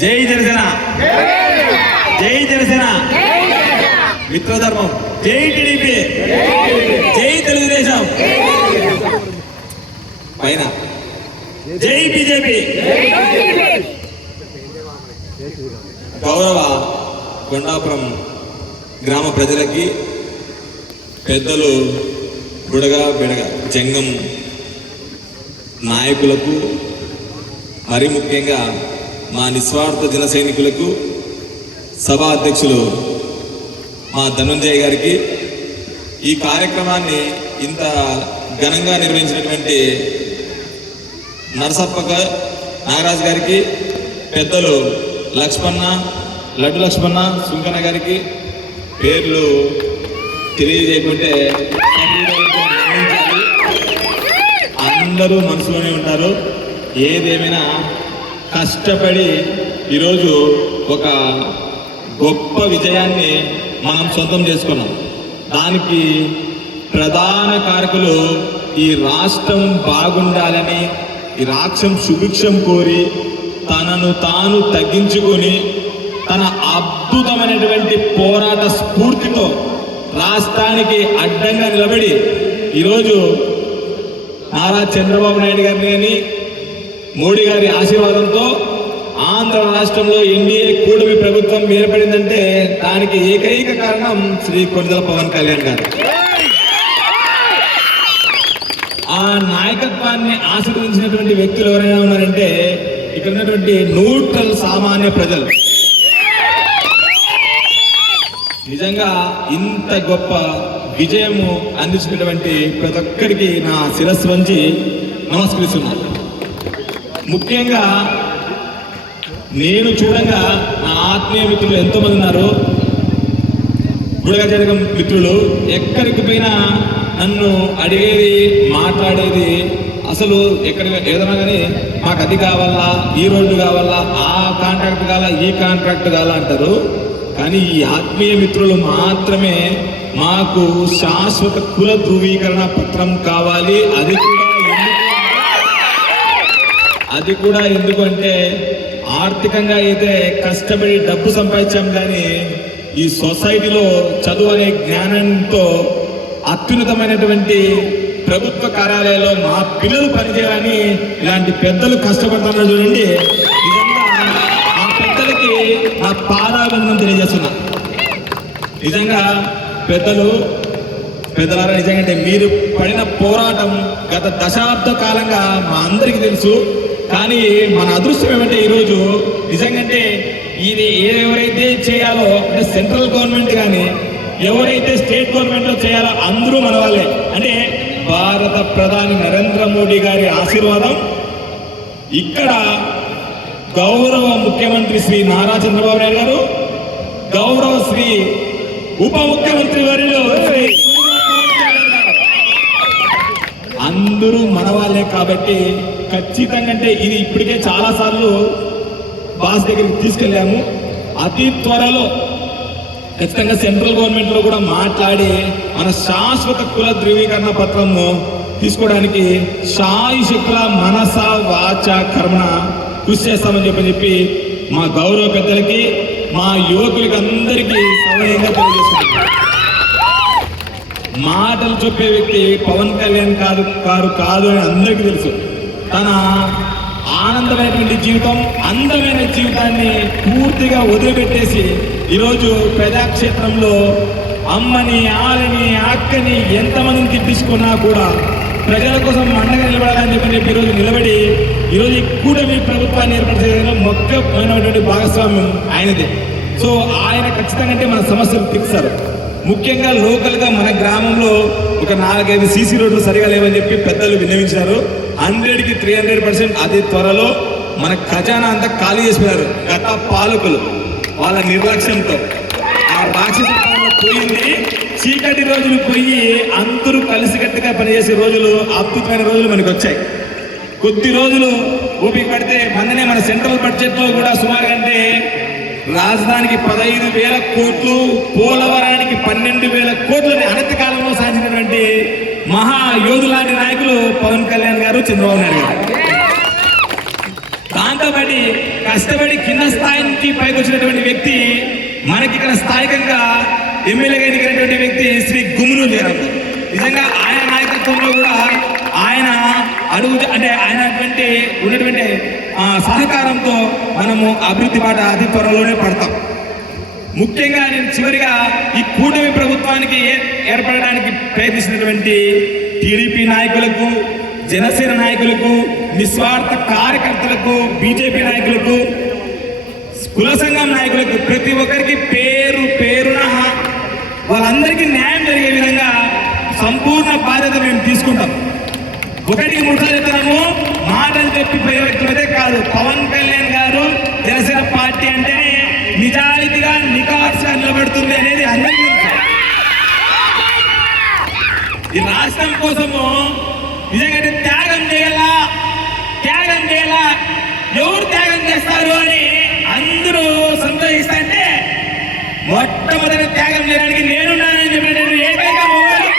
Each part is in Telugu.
జై జనసేన. జై జనసేన. మిత్రధర్మం. జై టీడీపీ. జై తెలుగుదేశం. పైన. జై బీజేపీ. గౌరవ కొండాపురం గ్రామ ప్రజలకి పెద్దలు బుడగ బిడగ జంగం నాయకులకు మరి ముఖ్యంగా మా నిస్వార్థ జన సైనికులకు సభా అధ్యక్షులు మా ధనుంజయ్ గారికి ఈ కార్యక్రమాన్ని ఇంత ఘనంగా నిర్వహించినటువంటి నరసప్పక నాగరాజు గారికి పెద్దలు లక్ష్మణ లడ్డు లక్ష్మణ సుంకన్న గారికి పేర్లు తెలియజేయకుంటే అందరూ మనసులోనే ఉంటారు. ఏదేమైనా కష్టపడి ఈరోజు ఒక గొప్ప విజయాన్ని మనం సొంతం చేసుకున్నాం. దానికి ప్రధాన కారకులు ఈ రాష్ట్రం బాగుండాలని ఈ రాష్ట్రం సుభిక్షం కోరి తనను తాను తగ్గించుకొని తన అద్భుతమైనటువంటి పోరాట స్ఫూర్తితో రాష్ట్రానికి అడ్డంగా నిలబడి ఈరోజు నారా చంద్రబాబు నాయుడు గారిని కానీ మోడీ గారి ఆశీర్వాదంతో ఆంధ్ర రాష్ట్రంలో ఎన్డీఏ కూటమి ప్రభుత్వం ఏర్పడిందంటే దానికి ఏకైక కారణం శ్రీ కొనిదల పవన్ కళ్యాణ్ గారు. ఆ నాయకత్వాన్ని ఆశీర్వదించినటువంటి వ్యక్తులు ఎవరైనా ఉన్నారంటే ఇక్కడ ఉన్నటువంటి న్యూట్రల్ సామాన్య ప్రజలు. నిజంగా ఇంత గొప్ప విజయము అందించినటువంటి ప్రతి ఒక్కరికి నా శిరస్సు వంచి నమస్కరిస్తున్నాను. ముఖ్యంగా నేను చూడంగా నా ఆత్మీయ మిత్రులు ఎంతోమంది ఉన్నారు. బుడగజరగం మిత్రులు ఎక్కడికి పోయినా నన్ను అడిగేది మాట్లాడేది అసలు ఎక్కడ ఏదైనా కానీ మాకు అది కావాలా ఈ రోడ్డు కావాలా ఆ కాంట్రాక్ట్ కావాలా ఈ కాంట్రాక్ట్ కావాలా అంటారు. కానీ ఈ ఆత్మీయ మిత్రులు మాత్రమే మాకు శాశ్వత కుల ధృవీకరణ పత్రం కావాలి అది కూడా అది కూడా ఎందుకంటే ఆర్థికంగా అయితే కష్టపడి డబ్బు సంపాదించాం కానీ ఈ సొసైటీలో చదువు అనే జ్ఞానంతో అత్యున్నతమైనటువంటి ప్రభుత్వ కార్యాలయాల్లో మా పిల్లలు పనిచేయాలని ఇలాంటి పెద్దలు కష్టపడుతున్నారు చూడండి. నిజంగా ఆ పెద్దలకి నా పాదాభిందం తెలియజేస్తున్నా. నిజంగా పెద్దలు పెద్దలారా నిజంగా అంటే మీరు పడిన పోరాటం గత దశాబ్ద కాలంగా మా అందరికీ తెలుసు. కానీ మన అదృష్టం ఏమంటే ఈరోజు నిజంగంటే ఇది ఎవరైతే చేయాలో అంటే సెంట్రల్ గవర్నమెంట్ కానీ ఎవరైతే స్టేట్ గవర్నమెంట్లో చేయాలో అందరూ మన వాళ్ళే. అంటే భారత ప్రధాని నరేంద్ర మోడీ గారి ఆశీర్వాదం ఇక్కడ గౌరవ ముఖ్యమంత్రి శ్రీ నారా చంద్రబాబు నాయుడు గారు గౌరవ శ్రీ ఉప ముఖ్యమంత్రి వారిలో అందరూ మన వాళ్ళే కాబట్టి ఖచ్చితంగా అంటే ఇది ఇప్పటికే చాలాసార్లు బాస్ దగ్గరికి తీసుకెళ్ళాము. అతి త్వరలో ఖచ్చితంగా సెంట్రల్ గవర్నమెంట్లో కూడా మాట్లాడి మన శాశ్వత కుల ధృవీకరణ పత్రము తీసుకోవడానికి సాయి శుక్ల మనస వాచ కర్మ కృషి చేస్తామని చెప్పి చెప్పి మా గౌరవ పెద్దలకి మా యువకులకి అందరికీ సమయంగా తెలియజేస్తున్నాం మాటలు చెప్పే వ్యక్తి పవన్ కళ్యాణ్ కాదు కారు కాదు అని అందరికీ తెలుసు. తన ఆనందమైనటువంటి జీవితం అందమైన జీవితాన్ని పూర్తిగా వదిలిపెట్టేసి ఈరోజు ప్రజాక్షేత్రంలో అమ్మని ఆలని అక్కని ఎంతమందిని తిట్టించుకున్నా కూడా ప్రజల కోసం అండగా నిలబడాలని చెప్పి చెప్పి ఈరోజు నిలబడి ఈరోజు కూడా కూటమి ప్రభుత్వాన్ని ఏర్పాటు చేయడంలో మొక్కమైనటువంటి భాగస్వామ్యం ఆయనదే. సో ఆయన ఖచ్చితంగా అంటే మన సమస్యలు తీరుస్తారు ముఖ్యంగా లోకల్గా మన గ్రామంలో ఒక నాలుగైదు సీసీ రోడ్లు సరిగా లేవని చెప్పి పెద్దలు విన్నవించారు. హండ్రెడ్కి త్రీ హండ్రెడ్ పర్సెంట్ అతి త్వరలో మన ఖజానా అంతా ఖాళీ చేసిపోయారు గత పాలకులు వాళ్ళ నిర్లక్ష్యంతో. ఆ రాక్షస పోయింది. చీకటి రోజులు పోయి అందరూ కలిసికట్టుగా పనిచేసే రోజులు అద్భుతమైన రోజులు మనకు వచ్చాయి. కొద్ది రోజులు ఓపిక పడితే మననే మన సెంట్రల్ బడ్జెట్లో కూడా సుమారు అంటే రాజధానికి పదహైదు వేల కోట్లు పోలవరానికి పన్నెండు వేల కోట్లని అనతి కాలంలో సాధించినటువంటి మహా యోధులాంటి నాయకులు పవన్ కళ్యాణ్ గారు చంద్రబాబు నాయుడు గారు. దాని దాంతోపాటి కష్టపడి కింద స్థాయి నుంచి పైకి వచ్చినటువంటి వ్యక్తి మనకి ఇక్కడ స్థానికంగా ఎమ్మెల్యేగా ఎన్నికైనటువంటి వ్యక్తి శ్రీ గుమ్మును గారు. నిజంగా ఆయన నాయకత్వంలో కూడా ఆయన అడుగు అంటే ఆయనటువంటి ఉన్నటువంటి సహకారంతో మనము అభివృద్ధి బాట అతి త్వరలోనే పడతాం. ముఖ్యంగా నేను చివరిగా ఈ కూటమి ప్రభుత్వానికి ఏర్పడడానికి ప్రయత్నించినటువంటి టీడీపీ నాయకులకు జనసేన నాయకులకు నిస్వార్థ కార్యకర్తలకు బీజేపీ నాయకులకు కుల సంఘం నాయకులకు ప్రతి ఒక్కరికి పేరు పేరున వాళ్ళందరికీ న్యాయం జరిగే విధంగా సంపూర్ణ బాధ్యత మేము తీసుకుంటాం ఒకటి మూడు మాటలు చెప్పి పోయే కాదు. పవన్ కళ్యాణ్ గారు జనసేన పార్టీ అంటేనే నిజాయితీగా నికాస్గా నిలబడుతుంది అనేది అందరికీ ఈ రాష్ట్రం కోసము నిజంగా త్యాగం చేయాలా? త్యాగం చేయాలా? ఎవరు త్యాగం చేస్తారు అని అందరూ సంతోషిస్తుంటే మొట్టమొదటి త్యాగం చేయడానికి నేనున్నా చెప్పినటువంటి ఏకైక మొగోడు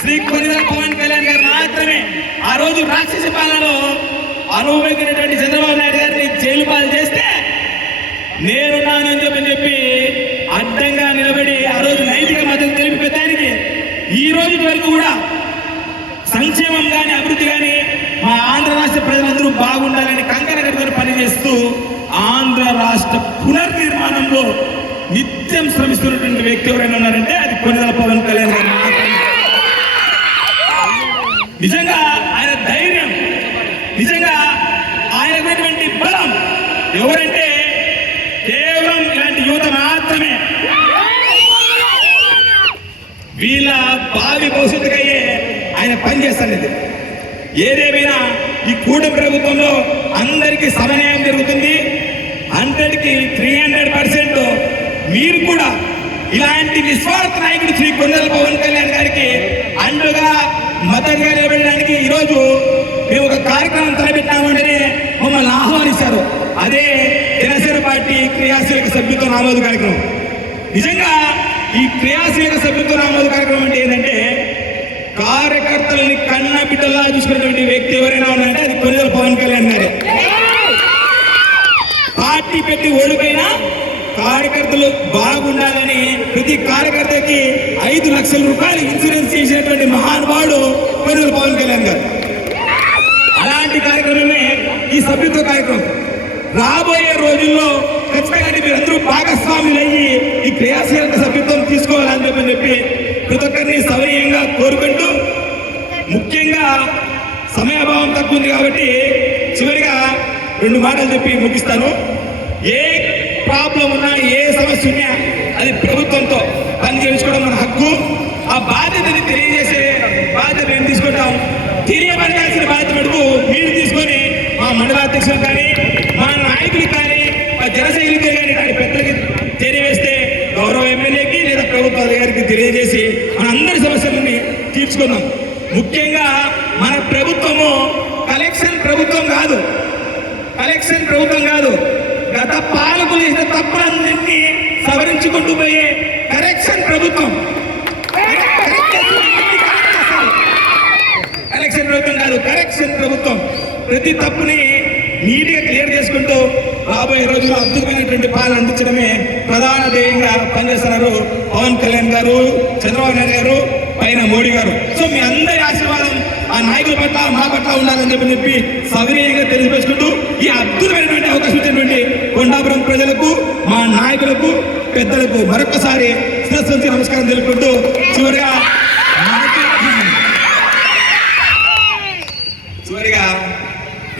శ్రీ కొనిదల పవన్ కళ్యాణ్ గారు మాత్రమే ఆ రోజు రాక్షస పాలనలో అనుభవించినటువంటి చంద్రబాబు నాయుడు గారిని జైలు పాలు చేస్తే నేనున్నానని చెప్పి చెప్పి అడ్డంగా నిలబడి ఆ రోజు నైతిక మద్దతు తెలిపి పెద్దానికి ఈ రోజు వరకు కూడా సంక్షేమం కానీ అభివృద్ధి కానీ మా ఆంధ్ర రాష్ట్ర ప్రజలందరూ బాగుండాలని కంకణ కట్టుకొని పనిచేస్తూ ఆంధ్ర రాష్ట్ర పునర్నిర్మాణంలో నిత్యం శ్రమిస్తున్నటువంటి వ్యక్తి ఎవరైనా ఉన్నారంటే అది కొనిదల పవన్ కళ్యాణ్ గారు మాత్రమే. నిజంగా ఆయన ధైర్యం నిజంగా ఆయనటువంటి బలం ఎవరంటే కేవలం ఇలాంటి యువత మాత్రమే. వీళ్ళ భావి భవిష్యత్తుకయ్యే ఆయన పనిచేస్తాడు ఇది. ఏదేమైనా ఈ కూటమి ప్రభుత్వంలో అందరికీ సమన్యాయం జరుగుతుంది. హండ్రెడ్కి త్రీ హండ్రెడ్ పర్సెంట్ మీరు కూడా ఇలాంటి నిస్వార్థ నాయకుడు శ్రీ కొండల పవన్ కళ్యాణ్ గారికి అండగా మద్దతుగా నిలబడడానికి ఈరోజు మేము ఒక కార్యక్రమం తలపెట్టామంటే మమ్మల్ని ఆహ్వానిస్తారు. అదే జనసేన పార్టీ క్రియాశీలక సభ్యత్వ నామోదు కార్యక్రమం. నిజంగా ఈ క్రియాశీలక సభ్యత్వ నామోదు కార్యక్రమం అంటే ఏంటంటే కార్యకర్తల్ని కన్న బిడ్డలా చూసుకున్నటువంటి వ్యక్తి ఎవరైనా ఉన్నారంటే అది కొనిదల పవన్ కళ్యాణ్ గారే. పార్టీ పెట్టి ఓడిపోయినా కార్యకర్తలు బాగుండాలని ప్రతి కార్యకర్తకి ఐదు లక్షల రూపాయలు ఇన్సూరెన్స్ చేసినటువంటి మహానుభావుడు కొనిదల పవన్ కళ్యాణ్ గారు అలాంటి కార్యక్రమమే ఈ సభ్యత్వ కార్యక్రమం రాబోయే ఖచ్చితంగా మీరందరూ భాగస్వాములు అయ్యి ఈ క్రియాశీలక సభ్యత్వం తీసుకోవాలని చెప్పి చెప్పి ప్రతి ఒక్కరిని సవనీయంగా కోరుకుంటూ ముఖ్యంగా సమయాభావం తక్కువ ఉంది కాబట్టి చివరిగా రెండు మాటలు చెప్పి ముగిస్తాను. ఏ ప్రాబ్లం ఉన్నా ఏ సమస్య ఉన్నా అది ప్రభుత్వంతో పని చేయించుకోవడం మన హక్కు. ఆ బాధ్యతని తెలియజేసే బాధ్యత మేము తీసుకుంటాం. తెలియబడాల్సిన బాధ్యత మటుకు మీరు తీసుకొని మా మండలాధ్యక్షులు కానీ మా నాయకులు కానీ మా జన సైనికులు కానీ ఇలాంటి పెద్దలకి తెలియవేస్తే గౌరవ ఎమ్మెల్యేకి లేదా ప్రభుత్వ అధికారికి తెలియజేసి మన అందరి సమస్యలని తీర్చుకుందాం. ముఖ్యంగా మన ప్రభుత్వము కలెక్షన్ ప్రభుత్వం కాదు. కలెక్షన్ ప్రభుత్వం కాదు. గత పాలకులు చేసిన తప్పులన్నింటినీ సవరించుకుంటూ పోయే కరెక్షన్ ప్రభుత్వం. కరెక్షన్ ప్రభుత్వం కాదు కరెక్షన్ ప్రభుత్వం. ప్రతి తప్పుని నీట్గా క్లియర్ చేసుకుంటూ రాబోయే రోజుల్లో అద్భుతమైనటువంటి పాలన అందించడమే ప్రధాన ధ్యేయంగా పనిచేస్తున్నారు పవన్ కళ్యాణ్ గారు చంద్రబాబు నాయుడు గారు పైన మోడీ గారు. సో మీ అందరి ఆశీర్వాదం ఆ నాయకుల పట్ల మా పట్ల ఉండాలని చెప్పి చెప్పి సవినీయంగా తెలియపేసుకుంటూ ఈ అద్భుతమైనటువంటి అవకాశం ఇచ్చినటువంటి కొండాపురం ప్రజలకు మా నాయకులకు పెద్దలకు మరొకసారి శిరస్సు నమస్కారం తెలుపుకుంటూ చివరిగా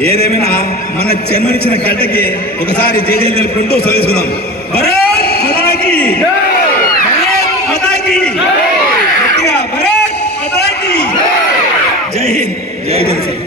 ఏదేమైనా మన జన్మనిచ్చిన గడ్డకి ఒకసారి జయజయం తెలుపుకుంటూ చదివేసుకుందాం జై హింద్. జై హింద్